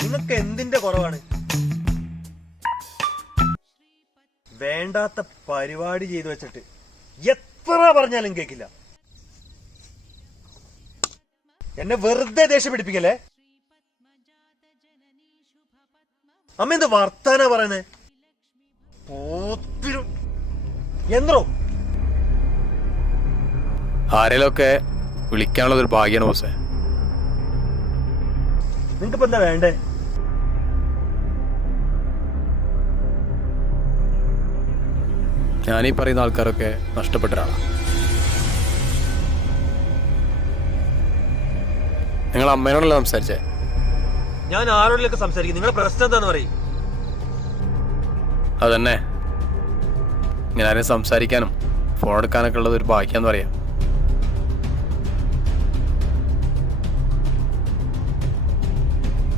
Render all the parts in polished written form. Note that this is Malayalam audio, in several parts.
നിങ്ങൾക്ക് എന്തിന്റെ കുറവാണ്? വേണ്ടാത്ത പരിപാടി ചെയ്തു വെച്ചിട്ട് എത്ര പറഞ്ഞാലും കേക്കില്ല. എന്നെ വെറുതെ ദേഷ്യം പിടിപ്പിക്കല്ലേ. അമ്മ എന്ത് വർത്താനാ പറയുന്നേ? എന്തോ ആരെയൊക്കെ വിളിക്കാനുള്ളതൊരു ഭാഗ്യാണ് ബോസേ. നിങ്ങൾക്കിപ്പോ എന്താ വേണ്ടേ? ഞാനീ പറയുന്ന ആൾക്കാരൊക്കെ നഷ്ടപ്പെട്ട ഒരാളാണ്. നിങ്ങൾ അമ്മേനോടല്ല സംസാരിച്ചേ? ഞാൻ ആരോടിലൊക്കെ സംസാരിക്കും. നിങ്ങളുടെ പ്രശ്നം എന്താന്ന് പറയും. അതന്നെ, ഇങ്ങനെ ആരെയും സംസാരിക്കാനും ഫോൺ എടുക്കാനൊക്കെ ഉള്ളത് ഒരു ഭാഗ്യാന്ന് പറയാം.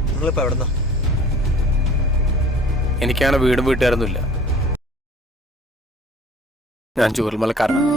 നിങ്ങളിപ്പോ എവിടെന്നാ? എനിക്കങ്ങനെ വീടും വീട്ടുകാരൊന്നുമില്ല. ഞാൻ ചൂരൽമലക്കാരനാണ്.